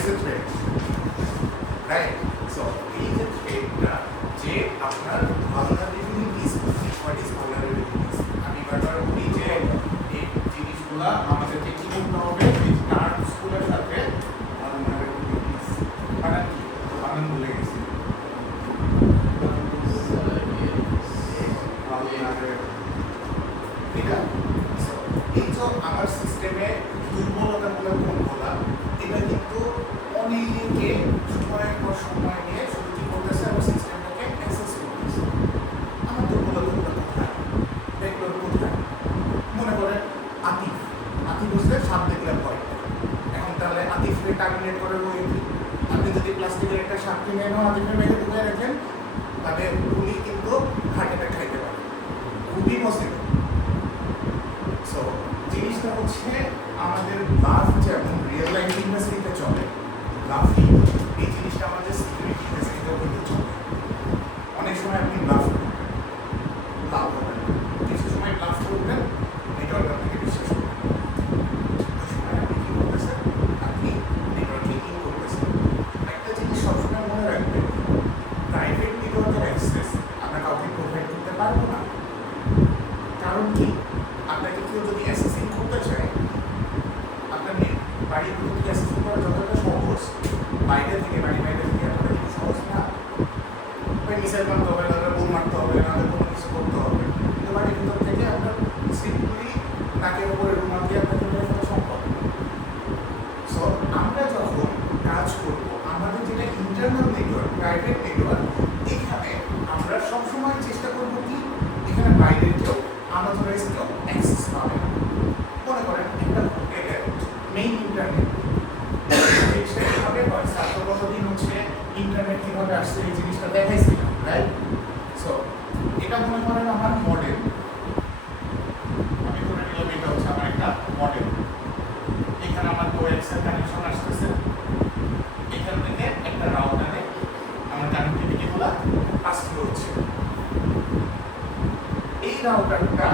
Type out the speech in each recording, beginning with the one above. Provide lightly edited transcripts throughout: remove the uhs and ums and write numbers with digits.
That's a thread, right? So এই যে থ্রেডটা, যে আপনার ভালনারেবিলিটিস, হোয়াট ইজ ভালনারেবিলিটিস, আমি বারবার বলি যে এই জিনিসগুলো আমাদেরকে কি করতে হবে, এই স্টার্ট স্কুলের সাথে ভালনারেবিলিটিস মানে কি বানান ভুলে গেছি, ঠিক আছে? এই যে আমার সিস্টেমে দুর্বলতাগুলো কোনগুলা, এটা কিন্তু অনেকে সময়ের পর সময় নিয়ে শুধু কি করতেছে, আমার সিস্টেমটাকে অ্যাক্সেস করতেছে। আমার দুর্বলতাগুলো কোথায়, এগুলো কোথায়? মনে করেন আতিফ, আতিফ বুঝলে সাপ দেখলে ভয়। এখন তাহলে আতিফকে টার্মিনেট করার ওই কি? আপনি যদি প্লাস্টিকের একটা সাপ কিনে এনে আতিফের মেঘে ঢুকে রাখেন, তাহলে উনি কিন্তু হার্ট অ্যাটাক খাইতে পারে, খুবই পসিবল। সো জিনিসটা হচ্ছে আমাদের লাভ যেমন রিয়েল লাইফ ইন্ডাস্ট্রিতে চলে, লাভই এই জিনিসটা আমাদের সিকিউরিটি ইন্ডাস্ট্রিতেও কিন্তু চলে। অনেক সময় আপনি লাভ করবেন, লাভ হবে না, কিছু সময় লাভ করবেন, নেটওয়ার্ক আপনাকে বিশ্বাস করবেন, ওই সময় আপনি কী করতেছেন, আপনি নেটওয়ার্কে ইন করতেছেন। একটা জিনিস সবসময় মনে রাখবেন, প্রাইভেট নেটওয়ার্কের অ্যাক্সেস আমরা কাউকে প্রোভাইড করতে পারবো না। কারণ কি, আপনাকে কেউ যদি অ্যাসেসিং করতে চায়, আপনার বাড়ির থেকে অ্যাসেসিং করা যতটা সহজ, বাইরে থেকে বাড়ির বাইরে থেকে এতটা কিন্তু সহজ না। ওই মিসাইল মারতে হবে, নাহলে বোম মারতে হবে, নাহলে কোনো কিছু করতে হবে, কিন্তু বাড়ির ভিতর থেকে আপনার সিম্পলি নাকের উপরে রুমাল দিয়ে আপনাকে বের করা সম্ভব। সো আমরা যখন কাজ করব, আমাদের যেটা ইন্টারনাল নেটওয়ার্ক, প্রাইভেট নেটওয়ার্ক, এখানে আমরা সবসময় চেষ্টা করবো কি, এখানে বাইরের কেউ আনঅথরাইজড কেউ অ্যাক্সেস পাবে না। মনে করেন একটা হোটেলের মেইন ইন্টারনেট, জিনিসটা কীভাবে হয়, ছাত্র দিন হচ্ছে ইন্টারনেট কীভাবে আসছে এই জিনিসটা দেখাইছিলাম, রাইট? সো এটা মনে করেন আমার মডেল, আমি ধরে নিলাম এটা হচ্ছে আমার একটা মডেল। এখানে আমার কোএক্সের কানেকশন আসতেছে, এখান থেকে একটা রাউটারে আমার কানেক্টিভিটিগুলো পাস হচ্ছে। এই রাউটারটা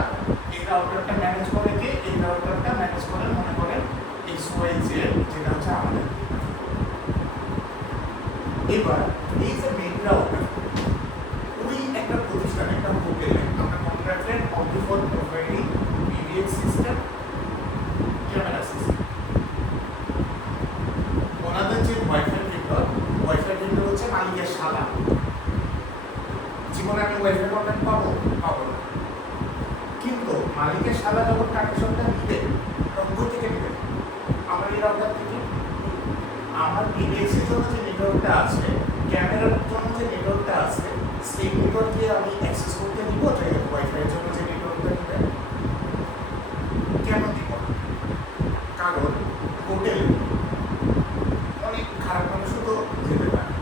ম্যানেজ করে কে? এই রাউটারটা ম্যানেজ করে মনে করেন XYZ, যেটা হচ্ছে আমাদের। এবার এই যে মেইন রাউটার, ওই একটা প্রতিষ্ঠান, একটা হোটেলে আমরা contracted only for providing PBX system, camera system. ওনাদের যে ওয়াইফাই ভেন্ডর হচ্ছে মালিকের শালা। জীবনে আমি ওয়াইফাই কন্ট্যাক্ট পাবো না, কিন্তু মালিকের শালা যখন কানেকশনটা নিবে, তখন থেকে নেবে আমার এই রাউটার থেকে। আমার পিবিএক্সের জন্য যে নেটওয়ার্কটা আছে, ক্যামেরার জন্য যে নেটওয়ার্কটা আছে, সেই নেটওয়ার্ক দিয়ে আমি অ্যাক্সেস করতে দিব, ওয়াইফাইয়ের জন্য যে নেটওয়ার্কটা দিবে। কেন দিব? কারণ হোটেল অনেক খারাপ মানুষও তো যেতে পারে।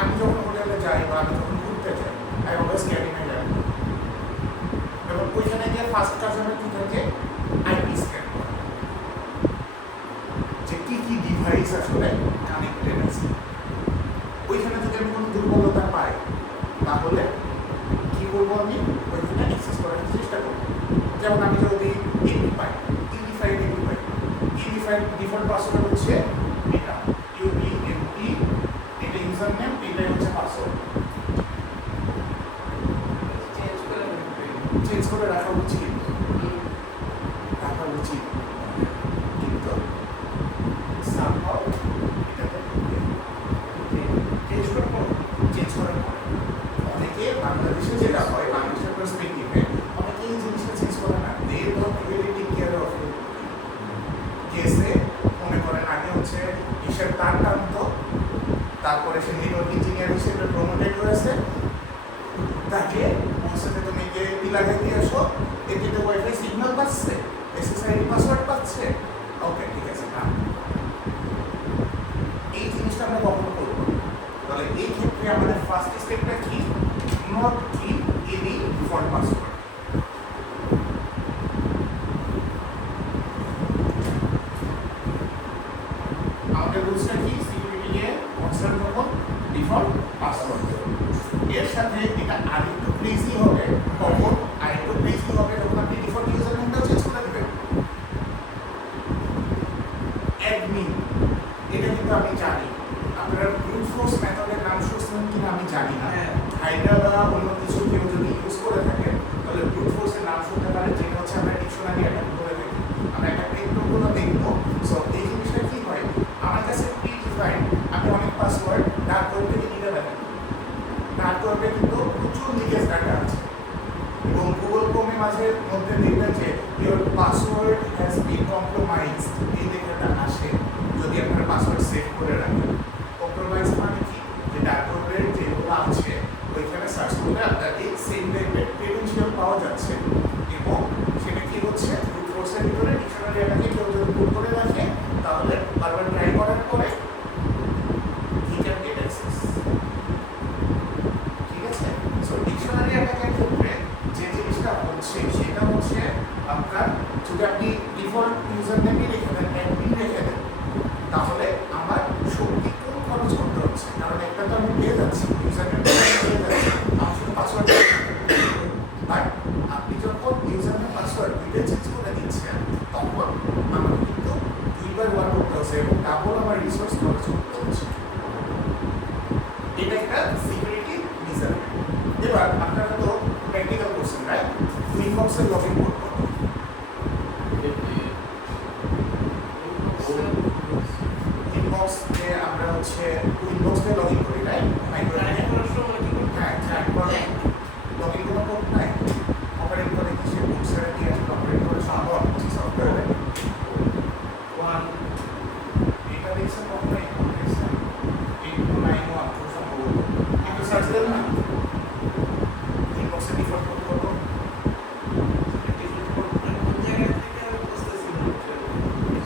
আমি যখন হোটেলে যাই বা আমি যখন ঘুরতে যাই, I always carry my laptop, এবং ওইখানে গিয়ে ফার্স্ট কাজ আমার কী থাকে, আইপি স্ক্যান করা, যে কী কী ডিভাইস আসলে কানেক্টেড আছে। ওইখানে যদি আমি কোনো দুর্বলতা পাই, তাহলে কী করবো, আমি ওইখানে অ্যাক্সেস করার চেষ্টা করবো। যেমন আমি যদি এমপি পাই, ED5 ডিফল্ট পাসওয়ার্ড হচ্ছে এটা UBMP, এটা ইউজার নেম, এটাই হচ্ছে পাসওয়ার্ড। চেঞ্জ করে রাখা উচিত, কিন্তু সামহাউ এটাতে চেঞ্জ করার পরে অনেকে বাংলাদেশে যেটা হয়, বাংলাদেশের পার্সপেক্টিভে অনেকে এই জিনিসটা চেঞ্জ করে না। They don't really take care of it. কেসে মনে করেন আগে হচ্ছে হিসেব তার টানতো, তারপরে সে নেটওয়ার্ক ইঞ্জিনিয়ার হিসেবে প্রমোটেড হয়েছে, তাকে বলছে যে তুমি গিয়ে পি লাগাই দিয়ে আসো, এটিতে ওয়াইফাই সিগন্যাল পাচ্ছে, SSID পাসওয়ার্ড পাচ্ছে, ওকে ঠিক আছে না। এই জিনিসটা আমরা কখনো করবো না। তাহলে এই ক্ষেত্রে আমাদের ফার্স্ট স্টেপটা কি, নট কি এনি ডিফল্ট পাসওয়ার্ড। আমাদের রুলসটা কি, সিকিউরিটি নিয়ে হোয়াটসঅ্যাপ যখন ডিফল্ট পাসওয়ার্ড, এর সাথে এটা আরেকটু ক্রেজি হবে, কখন আরেকটু ক্রেজি হবে যখন আপনি ডিফল্ট ইউজার নেমটাও চেঞ্জ করে দেবেন। অ্যাডমিন এটা কিন্তু আমি জানি। আপনারা ব্রুট ফোর্স মেথডের নাম শুনছেন কিনা আমি জানি না। হাইড্রা বা অন্য কিছু কেউ যদি ইউজ করে থাকেন তাহলে ব্রুট ফোর্সের নাম শুনতে পারেন, যেটা হচ্ছে আমরা ডিকশনারি অ্যাটাক করে থাকি। আমরা একটা প্রিন্টগুলো দেখবো। সো এই জিনিসটা কি হয়, আমার কাছে প্রি ডিফাইন্ড আমি অনেক পাসওয়ার্ড ডার্ক ওয়েব থেকে নিতে পারি। ডার্ক ওয়েবে কিন্তু প্রচুর লিকেজ ডাটা আছে এবং গুগল ক্রোমে মাঝে মধ্যে দেখবেন যে your password has been compromised এই লেখাটা আসে যদি আপনার পাসওয়ার্ড সেভ করে রাখেন। কম্প্রোমাইজ মানে কি, যে ডার্ক ওয়েবের যেগুলো আছে ওইখানে সার্চ করলে আপনাকে সেম টাইপের ক্রেডেনশিয়াল পাওয়া যাচ্ছে এবং সেটা কি হচ্ছে ব্রুট ফোর্সের ভিতরে ডিকশনারি অ্যাটাকে কেউ যদি পুট করে রাখে তাহলে বারবার ট্রাই করার পরে হি ক্যান গেট অ্যাক্সেস। ঠিক আছে? সো ডিকশনারি অ্যাটাকের ক্ষেত্রে যে জিনিসটা হচ্ছে সেটা হচ্ছে আপনার যদি আপনি ডিফল্ট ইউজার নেমই রেখে দেন, অ্যাডমিন রেখে দেন, তাহলে আমার শক্তি কম খরচ করতে হচ্ছে, কারণ একটা তো আমি পেয়ে যাচ্ছি ইউজার নেম পেয়ে যাচ্ছি, আমার শুধু পাসওয়ার্ড। বাট আপনি যখন ইউজার নেম পাসওয়ার্ড দুইটা চেঞ্জ করে দিচ্ছেন তখন আমার কিন্তু দুইবার ওয়ার্ক করতে হচ্ছে এবং ডাবল আমার রিসোর্স খরচ করতে হচ্ছে। এটা একটা সিকিউরিটি রিজন। এবার আপনারা তো প্র্যাকটিক্যাল করছেন, রাইট? ইনবক্সের লগইন কোড কত? ইনবক্স দিয়ে আমরা হচ্ছে ইনবক্স দিয়ে লগইন করি, রাইট? হ্যাঁ, লগইন কোনো কোড নাই। অপারেট করে কি সে বুকসারে দিয়ে আসলে অপারেট করে সম্ভব সফটওয়্যারে? এটা দেখছেন কখনো দেখছেন 8291 খুব সম্ভবত একটু সার্চ দেন না। ইনবক্সে ডিফল্ট কোড কত?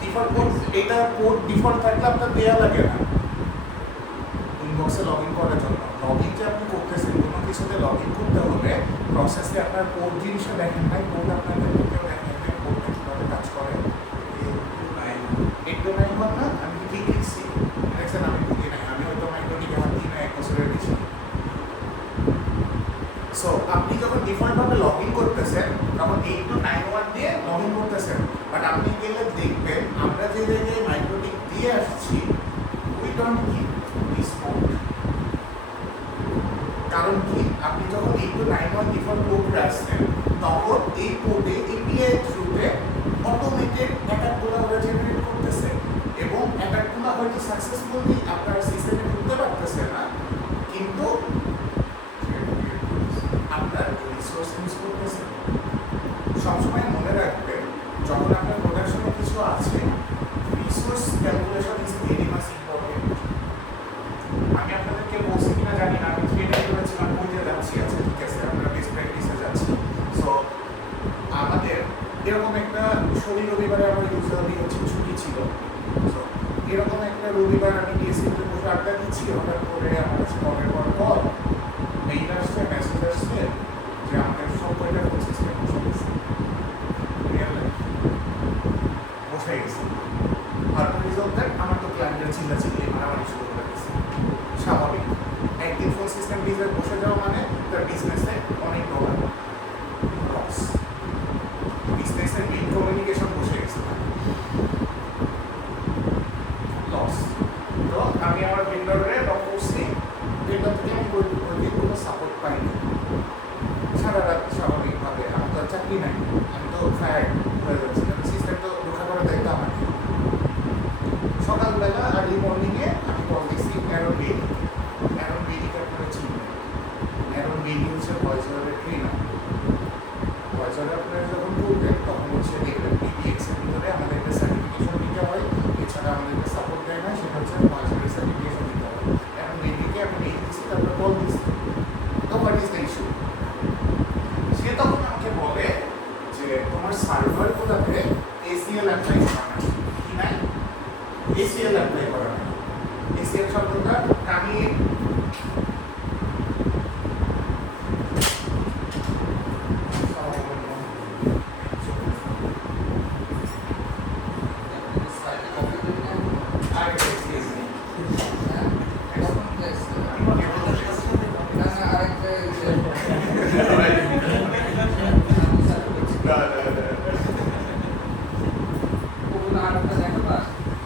ডিফল্ট কোড এটা কোড ডিফল্ট থাকলে আপনার দেওয়া লাগে না ইনবক্সে লগ ইন করার জন্য। লগ ইন যে আপনি করতেছেন কোনো কিছুতে লগ ইন করতে হলে প্রসেসে আপনার কোড জিনিসটা দেখেন নাই, কোড আপনাদের কেউ দেখেন নাই, কোডটা কীভাবে কাজ করে। 8291 না, আমি কি ঠিক লিখছি? দেখছেন আমি বুঝি নাই, আমি হয়তো মাইক্রোটিকে হাত দিই না 1 বছরের বেশি। সো আপনি যখন ডিফল্টভাবে লগ ইন করতেছেন তখন 8291 দিয়ে লগ ইন করতেছেন, বাট আপনি গেলে দেখবেন আমরা যে জায়গায় মাইক্রোটিক দিয়ে আসছি we don't keep this code. কারণ কি, আপনি যখন 8291 ডিফল্ট কোড রাখছেন তখন এই কোডে এপিআই থ্রুতে অটোমেটেড অ্যাটাকগুলো ওরা জেনারেট করতেছে এবং অ্যাটাকগুলো হয়তো সাকসেসফুলি আপনার সিস্টেমে ঢুকতে পারতেছে না, কিন্তু আপনার রিসোর্স ইউজ করতেছে। সবসময় মনে রাখবেন যখন আপনার প্রোডাকশনে কিছু আছে resource calculation is very much important. আমি আপনাদেরকে বলছি কিনা জানি না, আমি থ্রেডে করেছিলাম বইতে যাচ্ছি, আছে ঠিক আছে, আমরা বেস্ট প্র্যাকটিসে যাচ্ছি। সো আমাদের এরকম একটা শনি রবিবারে আমার ইউজুয়ালি হচ্ছে ছুটি ছিল। সো এরকম একটা রবিবার আমি ডিএসসিতে বসে আড্ডা দিচ্ছি, হঠাৎ করে আমার কাছে কলের পর কল, মেইল আসছে, মেসেজ আসছে যে আমাদের সব কয়টা ফোন সিস্টেম বসে গেছে, বসে গেছে। আর রিজল্ট দ্যাট আমার তো ক্লায়েন্টের চিন্তা চিল্লি মারামারি শুরু করে দিচ্ছে। স্বাভাবিক, একদিন ফোন সিস্টেম ডিজাইন বসে যাওয়া মানে তার বিজনেসে অনেক ডলার লস, বিজনেসের মেইন কমিউনিকেশন বসে গেছে লস। তো আমি আমার ভেন্ডরে লক করছি, ভেন্ডর থেকে আমি ওই কোনো সাপোর্ট পাইনি সারা রাত। স্বাভাবিকভাবে আমার তো চাকরি নাই, আমি তো ফায়ার হয়ে যাচ্ছি, কারণ সিস্টেম তো রক্ষা করার দায়িত্ব আমার। সকালবেলা আর্লি মর্নিংয়ে আমি কল দিচ্ছি অ্যারন বেডি। অ্যারন বেডিকে আপনারা চিনবেন, অ্যারন বেডি হচ্ছে ভয়েস ওভারের ট্রেনার। ভয়েস ওভার আপনারা যখন করবেন তখন হচ্ছে দেখবেন পিডিএক্স এর ভিতরে আমাদের একটা সার্টিফিকেশন দিতে হয়, এছাড়া আমাদেরকে সাপোর্ট দেয় না, সেটা হচ্ছে ভয়েস ওভারের সার্টিফিকেশন দিতে হয়। অ্যারন বেডিকে আমি মেইল দিচ্ছি, তারপরে কল দিচ্ছি, তো হোয়াট ইজ দ্য ইস্যু। সে তখন আমাকে বলে যে তোমার সার্ভার কোথাতে এসিএল অ্যাপ্লাই করা নাই, কি নাই এসিএল অ্যাপ্লাই করা নাই। এসিএল শব্দটা কামি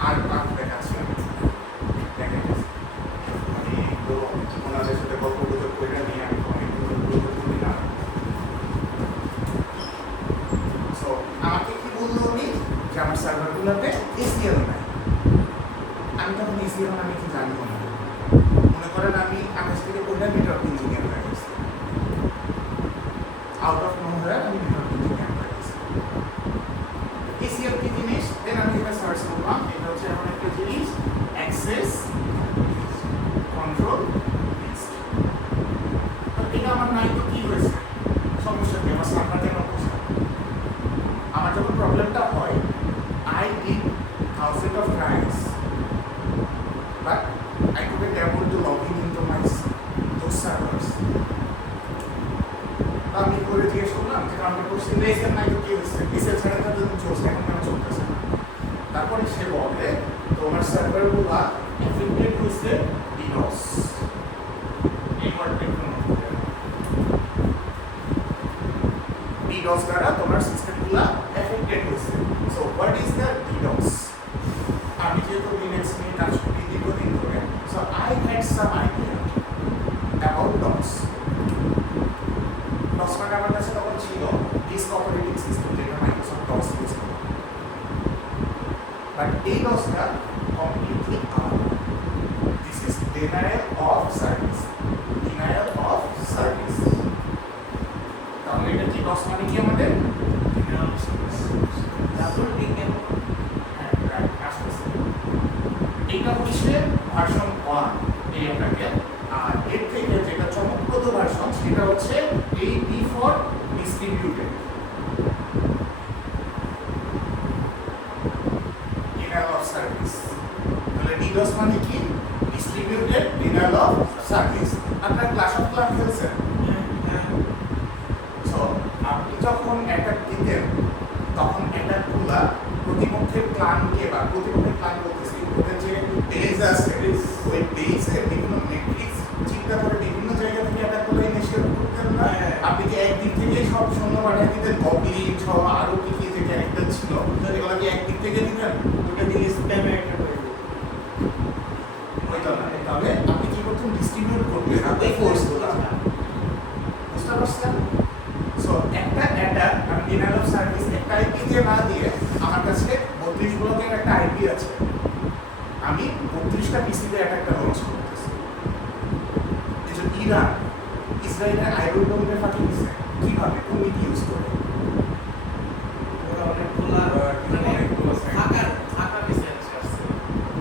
আর দেখাচ্ছি আমি তখন ইসি এখন আমি কি জানি না। মনে করেন আমি আকাশ থেকে পড়লে নেটওয়ার্ক ইঞ্জিনিয়ার হয়ে গেছি, আউট অফ নো হয়ে আমি নেটওয়ার্ক ইঞ্জিনিয়ার হয়ে গেছি। এসিএল কি জিনিস, দেন আমি এটা সার্চ করলাম, এটা হচ্ছে এমন একটা জিনিস অ্যাক্সেস কন্ট্রোল লিস্ট। তো এটা আমার নাই তো কি হয়েছে, সমস্যা কি, আমার সার্ভার কেন বসে। আমার যখন প্রবলেমটা হয়, I did thousands of tries, but I couldn't able to log into those servers. আমি করে জিজ্ঞেস করলাম যে আমি কোশ্চেন লেসেন নাই তো কি হচ্ছে, এসএল ছাড়া তো চলছে, এখন কেন চলতেছে না। তারপরে সে বলে তোমার সার্ভারগুলো এফেক্টেড হয়েছে ডিডস। এই ওয়ার্ডটা একটু নোট করে নাও। ডিডস দ্বারা তোমার সিস্টেমগুলো এফেক্টেড হয়েছে। So what is the DDoS? আমি যেহেতু লিনাক্স নিয়ে কাজ করি দীর্ঘদিন ধরে, so I had some idea about DoS. DoS মানে আমার কাছে তখন ছিল ডিস্ক অপারেটিং সিস্টেম, যেটা মাইক্রোসফট ডস ইউজ করে। বাট এই ডসটা কমপ্লিটলি আলাদা। This is denial of service. Denial of service. তাহলে এটা কি ডস মানে কি আমাদের? Denial of service. ডাবল ডিকেন। হ্যাঁ, রাইট, আসতেছে। এটা হচ্ছে ভার্সন 1 এই আপনাকে। আর এর থেকে যেটা চমকপ্রদ ভার্সন সেটা হচ্ছে AD for distributed. Denial of service. তাহলে ডিডস মানে কি? Distributed denial of service. আপনারা ক্লাস অফ ক্লাস খেলছেন? সো আপনি যখন অ্যাটাক দিতেন তখন অ্যাটাকগুলা প্রতিপক্ষের প্ল্যানকে বা প্রতিপক্ষের প্ল্যান বলতেছি ওদের যে বেস আছে ওই বেসের বিভিন্ন মেট্রিক্স চিন্তা করে বিভিন্ন জায়গা থেকে অ্যাটাকগুলো ইনিশিয়েট করতেন না। আপনি কি একদিক থেকে সব সৈন্য পাঠিয়ে দিতেন, গবলিন সহ আরো কি কি যে ক্যারেক্টার ছিল এগুলো কি একদিক থেকে দিতেন? ওটা দিয়ে স্প্যামে একটা করে দিই। হয়তো না, তবে আপনি কি করতেন? ডিস্ট্রিবিউট করতেন এই ফোর্সগুলো। বুঝতে পারছেন? সো একটা অ্যাটাক আমি ডিনায়াল অফ সার্ভিস একটা আইপি দিয়ে না দিয়ে আমার কাছে 32 ব্লকের একটা আইপি আছে, আমি 32টা পিসিতে অ্যাটাকটা লঞ্চ করতেছি। এই যে ইরান ইসরায়েলের আয়রন ডোমকে ফাটিয়ে দিচ্ছে কিভাবে, কোন নীতি ইউজ করে? ওরা অনেকগুলা ফাঁকা মিসাইল ছাড়ছে,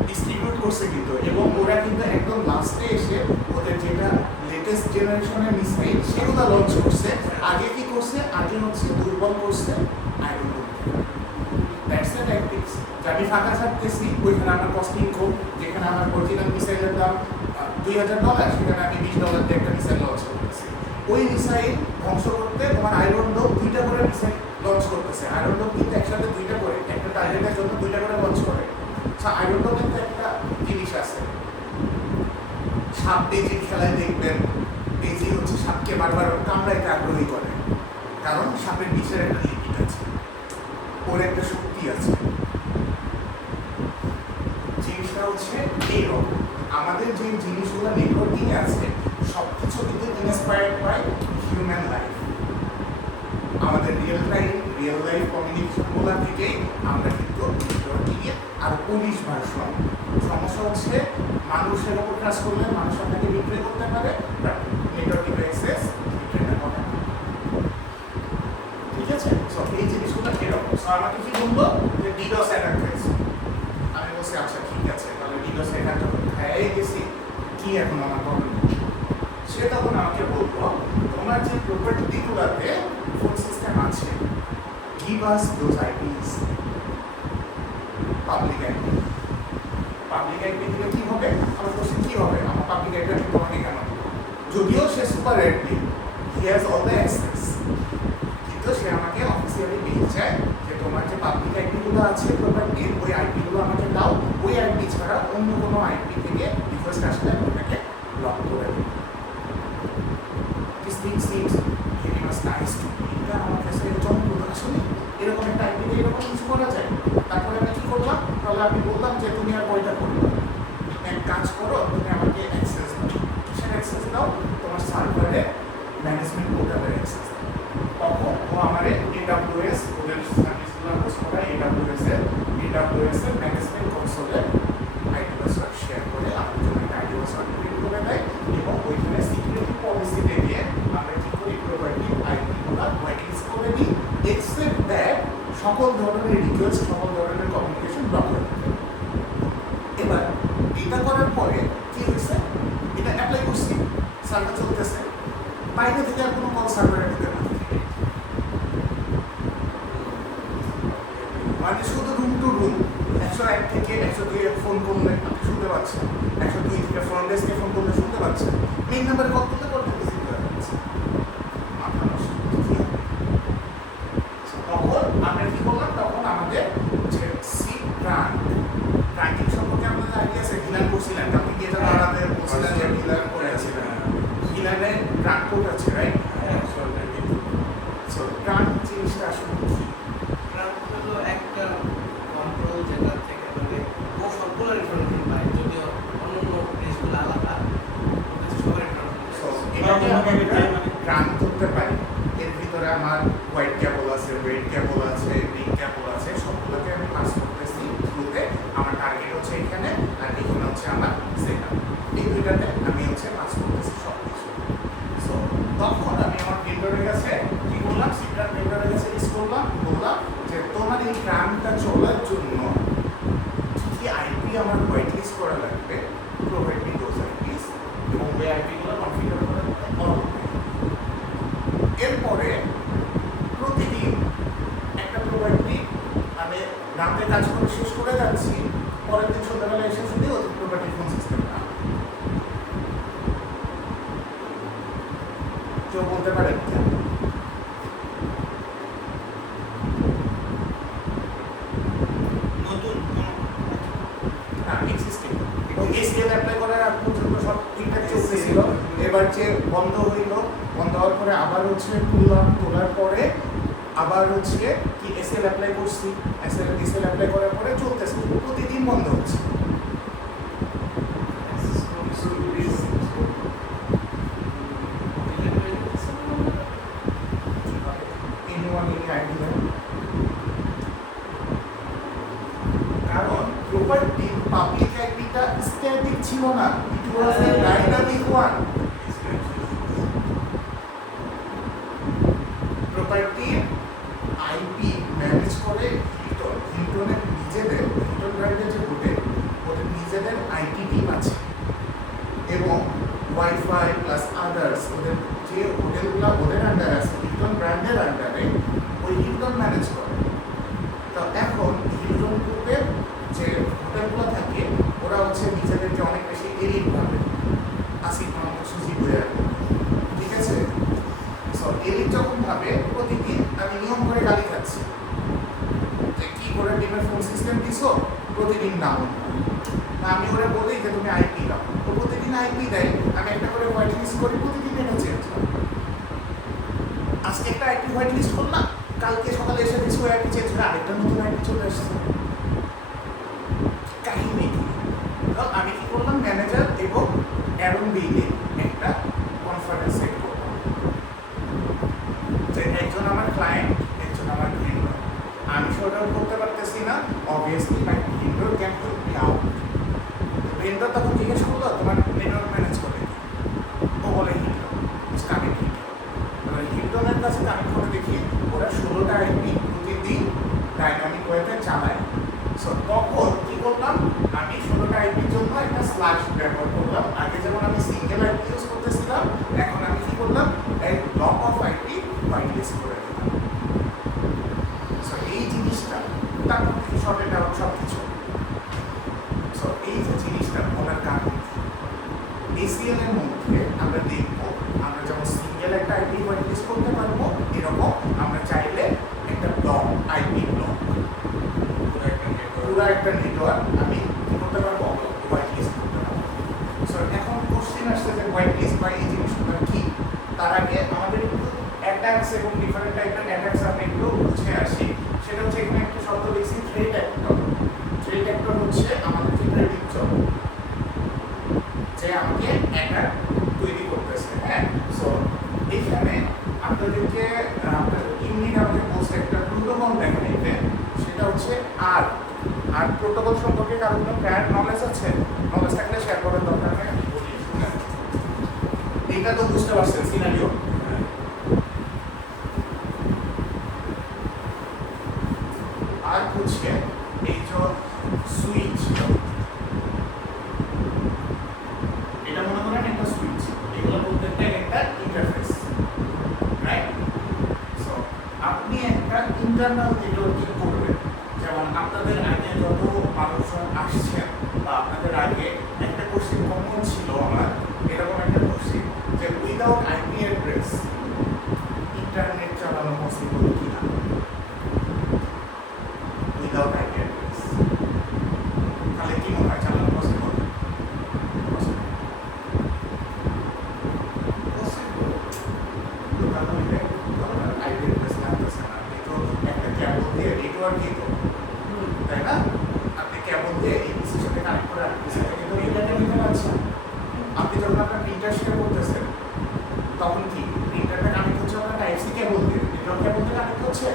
ডিস্ট্রিবিউট করছে কিন্তু, এবং ওরা কিন্তু একদম লাস্টে এসে ওদের যেটা লেটেস্ট জেনারেশনের মিসাইল সেগুলো লঞ্চ করছে। আগে কি করছে? আগে হচ্ছে দুর্বল করছে iron dome. That's the tactics. যে আমি ফাঁকা ছাড়তেছি, ওইখানে আমার কস্টিং কম, যেখানে আমার অরিজিনাল মিসাইলের দাম $2000, সেখানে আমি $20 দিয়ে একটা মিসাইল লঞ্চ করতেছি। ওই মিসাইল ধ্বংস করতে তোমার আয়রন ডোম 2টা করে মিসাইল লঞ্চ করতেছে। আয়রন ডোম কিন্তু একসাথে 2টা করে, একটা টার্গেটের জন্য 2টা করে লঞ্চ করে। আয়রন ডোমের তো একটা জিনিস আছে, সাপ বেজির খেলায় দেখবেন বেজি হচ্ছে সাপকে বারবার কামড়াইতে আগ্রহী করে, কারণ সাপের বিষের একটা লিমিট আছে, ওর একটা শক্তি আছে। জিনিসটা হচ্ছে এইরকম, আমাদের যে জিনিসগুলো নেটওয়ার্কিং আছে সব কিছু কিন্তু ইন্সপায়ার্ড বাই হিউম্যান লাইফ। আমাদের রিয়েল লাইফ কমিউনিকেশনগুলো থেকেই আমরা কিন্তু নেটওয়ার্কিংয়ে আর 19 ভার্সন। সমস্যা হচ্ছে মানুষের উপর কাজ করলে মানুষ আপনাকে বিক্রি করতে পারে, বাট নেটওয়ার্ক ডিভাইসেস বিক্রিটা করে না। ঠিক আছে? সো এই জিনিসগুলো এরকম। সো আমাকে কি বলবো যে ডিডস অ্যাটাক হয়েছে। আমি বলছি আচ্ছা ঠিক আছে, তাহলে ডিডস অ্যাটাক হয়ে গেছি, কি এখন আমার প্রবলেম? সে তখন আমাকে বলবো তোমার যে প্রপার্টিগুলোতে ফোন সিস্টেম আছে, give us those IPs, public IP. Public IP দিলে কি হবে? আমার কোশ্চেন কি হবে? আমার পাবলিক আইপি আমি তোমাকে কেন দেবো? যদিও সে super admin, he has all the access, কিন্তু সে আমাকে অফিসিয়ালি মেইল চায় যে তোমার যে পাবলিক আইপিগুলো আছে প্রপার্টির ওই আইপিগুলো আমাকে দাও, ওই আইপি ছাড়া অন্য কোনো আইপি থেকে রিকোয়েস্ট আসলে আমি ওটাকে ব্লক করে দেবো। This thing seems very much nice to me. এটা আমার কাছে চমৎকার, আসলে এরকম একটা আইপিতে এরকম কিছু করা যায়। তারপরে আমি কি করলাম? তাহলে আমি বললাম যে তুমি আর কয়টা করবে, এক কাজ করো, তুমি আমাকে অ্যাক্সেস দাও। কিসের অ্যাক্সেস দাও? তোমার সার্ভারে ম্যানেজমেন্ট পোর্টালের অ্যাক্সেস দাও। তখন ও আমার AWS ওদের সার্ভিসগুলো হোস্ট করা AWS এর ম্যানেজমেন্ট কনসোলের আইপি পাসওয়ার্ড এটা করার পরে কি হয়েছে, এটা অ্যাপ্লাই করছি, সার্ভার চলতেছে, বাইরে থেকে আর কোনো কল সার্ভারে দিতে না, মানে শুধু রুম টু রুম 101 থেকে 102 ফোন করলে আপনি শুনতে পাচ্ছেন, 102 থেকে ফ্রন্ট ডেস্কে ফোন করলে শুনতে পাচ্ছেন, মেইন নাম্বারে কল করলে কলটা রিসিভ করে যাচ্ছে। মাথা নষ্ট, কি হবে? তখন আমরা কি করলাম, তখন আমাদের যে সি ট্রাঙ্কিং সম্পর্কে আমাদের আইডিয়া আছে, ভিলান করছিলেন, আপনি কি এটা আমাদের বলছিলেন যে ভিলান করে আছে, ভিলানে ট্রাঙ্ক কোড আছে, রাইট? সো ট্রাঙ্ক জিনিসটা আসলে কি? ট্রাম্প হলো একটা কন্ট্রোল যেটা থেকে মানে ও সবগুলো ইনফরমেশন পায়, যদিও অন্য দেশগুলো আলাদা, ওদের সবার সো ইনফরমেশন এটাকে আমরা ট্রাঙ্ক করতে পারি। এর ভিতরে আমার হোয়াইট কেবল আছে, রেড কেবল আছে, পিঙ্ক কেবল আছে, সবগুলোকে আমি পাস করতেছি থ্রুতে। আমার টার্গেট হচ্ছে এখানে, আর এখানে হচ্ছে আমার সেটআপ। এই দুইটাতে আমি হচ্ছে পাস করতেছি সব কিছু। সো তখন আমি আমার ভেন্ডরের কাছে কি করলাম, সিক্রেট ভেন্ডরের কাছে লিস্ট করলাম, বললাম যে তোমার এই ট্রাঙ্কটা চলার জন্য কি কি আইপি আমার হোয়াইট লিস্ট করা লাগবে, প্রোভাইড মি দোজ আইপিস, এবং ওই আইপিগুলো কনফিগার করা লাগবে। এরপরে প্রতিদিন একটা প্রোভাইডটি আমি রাতে কাজ করে শেষ করে যাচ্ছি, পরের দিন সন্ধ্যাবেলা এসে শুধু ওদের প্রোভাইডটি ফোন সিস্টেম না। কেউ বলতে পারেন কেন? নতুন এক্সিস্টিং এসকিএল অ্যাপ্লাই করার আগ পর্যন্ত সব ঠিকঠাক চলতেছিল, এবার যে বন্ধ হইল, বন্ধ হওয়ার পরে আবার হচ্ছে খুললাম, তোলার পরে আবার হচ্ছে কি এসএল অ্যাপ্লাই করছি, এসএল অ্যাপ্লাই করার পরে চলতেছে, প্রতিদিন বন্ধ হচ্ছে। কারণ প্রপার্টি পাবলিক আইপিটা স্ট্যাটিক ছিল না, ইট ওয়াজ এ ডাইনামিক ওয়ান। প্রপার্টির আইপি ম্যানেজ করে হিলটন, হিলটনের নিজেদের, হিলটন ব্র্যান্ডের যে হোটেল, ওদের নিজেদের আইটি টিম আছে, এবং ওয়াইফাই প্লাস আদার্স ওদের যে হোটেলগুলো ওদের আন্ডারে আছে, হিলটন ব্র্যান্ডের আন্ডারে, ওই হিলটন ম্যানেজ করে। তো এখন হিলটন গ্রুপের যে হোটেলগুলো থাকে, ওরা হচ্ছে নিজেদেরকে অনেক বেশি এলিট ভাবে, আসিফ মাহমুদ সুজিব হয়ে, ঠিক আছে? সো এলিট যখন ভাবে, প্রতিদিন আমি নিয়ম করে গালি খাচ্ছি যে কি করে টিমের ফোন সিস্টেম দিছো, প্রতিদিন নাম আমি ওরা বলি যে তুমি আইপি দাও, তো প্রতিদিন আইপি দেয়, আমি একটা করে হোয়াইট লিস্ট করি, প্রতিদিন এটা চেঞ্জ হয়। আজকে একটা আইপি হোয়াইট লিস্ট করলাম, কালকে সকালে এসে দেখছি ওই আইপি চেঞ্জ করে আরেকটা নতুন আইপি চলে আসছে। কাহিনী কি? তো আমি কি করলাম, ম্যানেজার এবং অ্যারন বিলে একটা কনফারেন্স সেট করলাম যে একজন আমার ক্লায়েন্ট, একজন আমার ভেন্ডর, আমি শোটা করতে পারতেছি না, obviously my vendor can help me out. Vendor তখন জিজ্ঞেস করলো তোমার নেটওয়ার্ক ম্যানেজ করে, ও বলে হিলটন, কানেক্ট হিলটন। হিলটনের কাছে কানেক্ট করে দেখি ওরা 16টা আইপি প্রতিদিন ডাইনামিক ওয়েতে চালায়। সো তখন কি করলাম, আমি 16টা আইপির জন্য একটা স্ল্যাশ ব্যবহার করলাম। আগে যেমন আমি সিঙ্গেল আইপি ইউজ করতেছিলাম, এখন আমি কি করলাম, এক block of IP white list করে দিলাম। সো এই জিনিসটা, তারপর থেকে শর্টেড আউট সব কিছু। সো এই যে জিনিসটা বলার কারণ, এসিএল এর মধ্যে আমরা দেখব, আমরা যেমন সিঙ্গেল একটা আইপি হোয়াইট লিস্ট করতে পারবো, এরকম আমরা চাইলে একটা ব্লক, আইপি ব্লক, পুরো একটা নেটওয়ার্ক আমি কি করতে পারবো, হোয়াইট লিস্ট করতে পারবো। সো এখন কোশ্চেন আসছে যে হোয়াইট লিস্ট বা এই জিনিসগুলো কি, তার আগে আমাদের একটু অ্যাটাকস এবং ডিফারেন্ট টাইপের অ্যাটাকস আমরা একটু বুঝে আসি। সেটা হচ্ছে এখানে একটা শব্দ লিখছি, থ্রেট অ্যাক্টর। থ্রেট অ্যাক্টর হচ্ছে আমাদেরকে প্রেডিকশন, যে আমাকে অ্যাটাক তৈরি করতেছে। হ্যাঁ, সো এখানে আপনাদেরকে ইউনিট আমাদের বলছে একটা প্রোটোকল দেখাইতে, সেটা হচ্ছে আর প্রোটোকল সম্পর্কে কারো কোনো প্রায়র নলেজ আছে? নলেজ থাকলে শেয়ার করার দরকার নেই, আমি বলি শুনেন। এটা তো বুঝতে পারছেন সিনারিও। ইন্টারনাল নেটওয়ার্কিং করবেন। যেমন আপনাদের আগে যত মানুষজন আসছেন বা আপনাদের আগে একটা কোশ্চেন কমন ছিল আমার, এরকম একটা কোশ্চেন যে উইদাউট আইপি অ্যাড্রেস ইন্টারনেট চালানো পসিবল কিনা। উইদাউট আইপি অ্যাড্রেস তাহলে কি মনে হয় চালানো পসিবল? আইপি অ্যাড্রেস লাগতেছে না, আপনি তো একটা কেবল দিয়ে নেটওয়ার্কই তো, তাই না? আপনি কেবল দিয়ে এই পিসির সাথে কানেক্ট করে আপনি পিসি থেকে তো ডেটা নিতে পারছেন। আপনি যখন আপনার প্রিন্টার শেয়ার করতেছেন তখন কি প্রিন্টারটা কানেক্ট হচ্ছে আপনার টাইপ সি কেবল দিয়ে, নেটওয়ার্ক কেবল দিয়ে কানেক্ট হচ্ছে,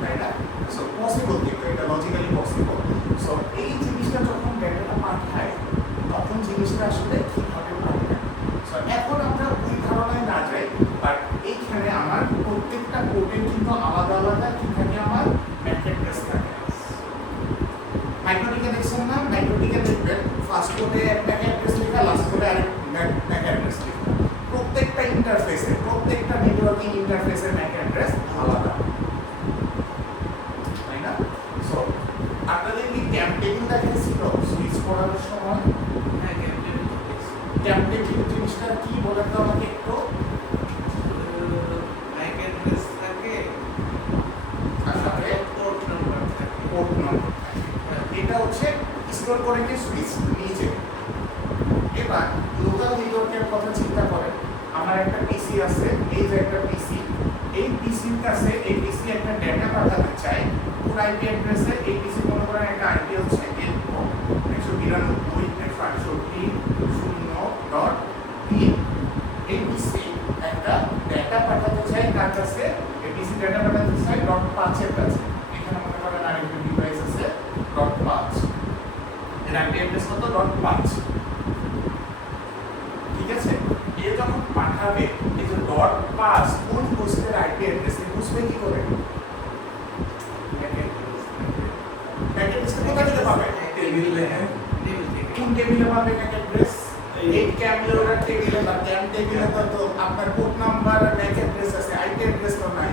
তাই না? সো পসিবল, কিন্তু এটা লজিক্যালি পসিবল। সো এই জিনিসটা যখন ডেটাটা পাঠায় তখন জিনিসটা আসলে কিভাবে পাঠায়। সো এখন আমরা ওই ধারণায় না যাই, বাট এইখানে আমার প্রত্যেকটা কোডের কিন্তু আলাদা আলাদা কি থাকে, আমার ম্যাক অ্যাড্রেস থাকে। মাইক্রোটিকে দেখছেন না? মাইক্রোটিকে দেখবেন ফার্স্ট কোডে এক ম্যাক অ্যাড্রেস লেখা, লাস্ট কোডে আরেক ম্যাক অ্যাড্রেস লেখা। প্রত্যেকটা ইন্টারফেসে, প্রত্যেকটা নেটওয়ার্কিং ইন্টারফেসের ম্যাক অ্যাড্রেস আলাদা, তাই না? সো আপনাদের কি ক্যাম্প টেবিল দেখাইছিল সুইচ করার সময়? হ্যাঁ, ক্যাম্প টেবিল জিনিসটা কি বলেন তো আমাকে একটু। ম্যাক অ্যাড্রেস থাকে, আসলে পোর্ট নাম্বার থাকে। পোর্ট নম্বর এটা হচ্ছে স্টোর করে কি সুইচ নিচে। এবার লোকাল নেটওয়ার্কের কথা চিন্তা করেন, আমার একটা পিসি আছে, এই যে একটা পিসি, এই পিসির কাছে এই পিসি একটা ডেটা পাঠাতে চাই কোন আইপি অ্যাড্রেসে। এই পিসি মনে করেন একটা আইপি হচ্ছে 192.168.0.3। এই পিসি একটা ডেটা পাঠাতে চাই কার কাছে? এই পিসি ডেটা পাঠাতে চাই .5 এর কাছে। এখানে মনে করেন আরেকটা ডিভাইস আছে .5, এর আইপি অ্যাড্রেস কত? .5। ঠিক আছে, এ যখন পাঠাবে এই যে .5 কোন হোস্টের আইপি অ্যাড্রেস বুঝবে কি করে? ম্যাক অ্যাড্রেসটা কোথা থেকে পাবে? টেবিলে কোন টেবিলে পাবে ম্যাক অ্যাড্রেস? এই ক্যামলোরার টেবিলে বা ক্যাম টেবিলে তো আপনার পোর্ট নাম্বার আর ম্যাক অ্যাড্রেস আছে, আইপি অ্যাড্রেস তো নাই।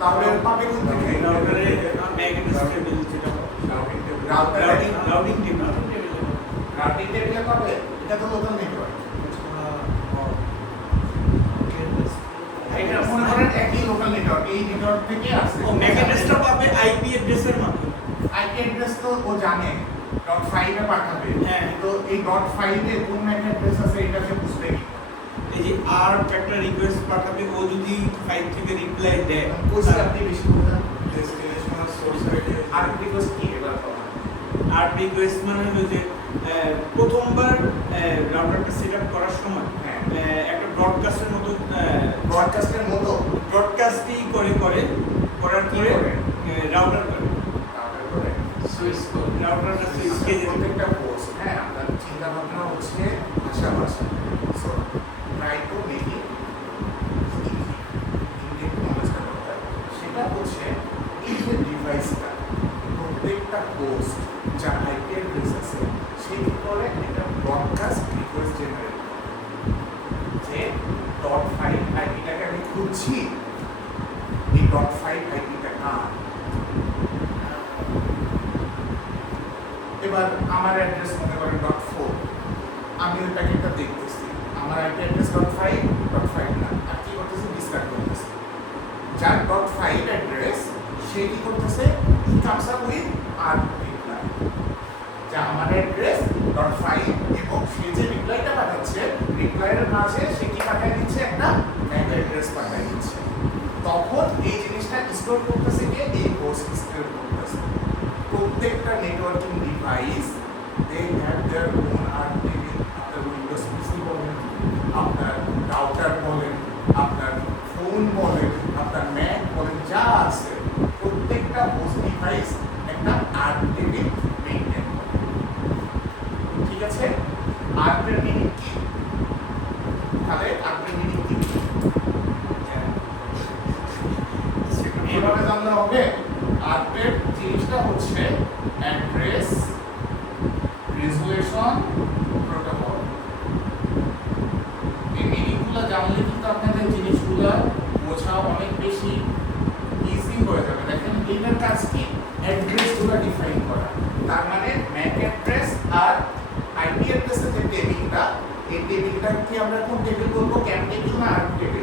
তাহলে পাবে কোন থেকে? রাউটারে ম্যাক অ্যাড্রেস টেবিল যেটা রাউটিং টেবিল রাউটিং টেবিলে পাবে। এটা তো লোকাল নেটওয়ার্ক। এটা মনে করেন একই লোকাল নেটওয়ার্ক, এই নেটওয়ার্ক থেকে আসছে। ও ম্যাক অ্যাড্রেসটা পাবে আইপি অ্যাড্রেসের মাধ্যমে। আইপি অ্যাড্রেস তো ও জানে .5 এ পাঠাবে, হ্যাঁ। তো এই .5 এ কোন ম্যাক অ্যাড্রেস আছে এটা সে বুঝবে কি? এই যে আর একটা রিকোয়েস্ট পাঠাবে, ও যদি 5 থেকে রিপ্লাই দেয়, কোর্সে আপনি বেশি বোঝেন ডেস্টিনেশনাল সোর্স আইডি আর রিকোয়েস্ট কি এবার পাবেন। আর রিকোয়েস্ট মানে হলো যে প্রথমবার রাউটারটা সেটআপ করার সময় হ্যাঁ। একটা ব্রডকাস্টের মতো ব্রডকাস্টের মতো ব্রডকাস্টই করার পরে কি করে? রাউটার করে তাহলে করে সুইচ কোড। রাউটারটা সুইচকে প্রত্যেকটা কোর্স, হ্যাঁ, আপনার চিন্তা ভাবনা হচ্ছে ভাষা। So try to make it Indian নলেজটা দরকার। সেটা হচ্ছে এই যে ডিভাইসটা, প্রত্যেকটা কোর্স যা আইপি অ্যাড্রেস আছে সেই করে একটা ব্রডকাস্ট রিকোয়েস্ট জেনারেট যে .5 আইপিটাকে আমি খুঁজছি, এই .5 আইপিটা কার। এবার আমার অ্যাড্রেস মনে করেন .4, আমি ওই প্যাকেটটা দেখতেছি, আমার আইপি অ্যাড্রেস .5 না, আর কি করতেছি? ডিসকার্ড করতেছি। যার .5 অ্যাড্রেস সে কি করতেছে? He comes up with ARP reply, যা আমার অ্যাড্রেস .5 এবং সে যে রিপ্লাইটা পাঠাচ্ছে, রিপ্লাইয়ের মাঝে সে কি পাঠিয়ে দিচ্ছে? একটা ম্যাক অ্যাড্রেস পাঠিয়ে দিচ্ছে। তখন এই জিনিসটা স্টোর করতেছে কে? এই হোস্ট স্টোর করতেছে। প্রত্যেকটা networking device they have their own ARP table. আপনার উইন্ডোজ পিসি বলেন, আপনার রাউটার বলেন, আপনার ফোন বলেন, আপনার ম্যাক বলেন, যা আছে প্রত্যেকটা হোস্ট ডিভাইস একটা আর্ট টেবিল মেইনটেইন করে। ঠিক আছে, আর্টের মিনিং কি? তাহলে আর্টের মিনিং কি? এভাবে জানলে হবে। আর্টের জিনিসটা হচ্ছে অ্যাড্রেস রেজুলেশন প্রোটোকল। এই মিনিংগুলো জানলে কিন্তু আপনাদের জিনিসগুলো বোঝা অনেক বেশি আর আইপি অ্যাড্রেসের যে টেবিলটা, এই টেবিলটাকে আমরা কোন টেবিল বলবো, ক্যাম টেবিল না আর্ম টেবিল?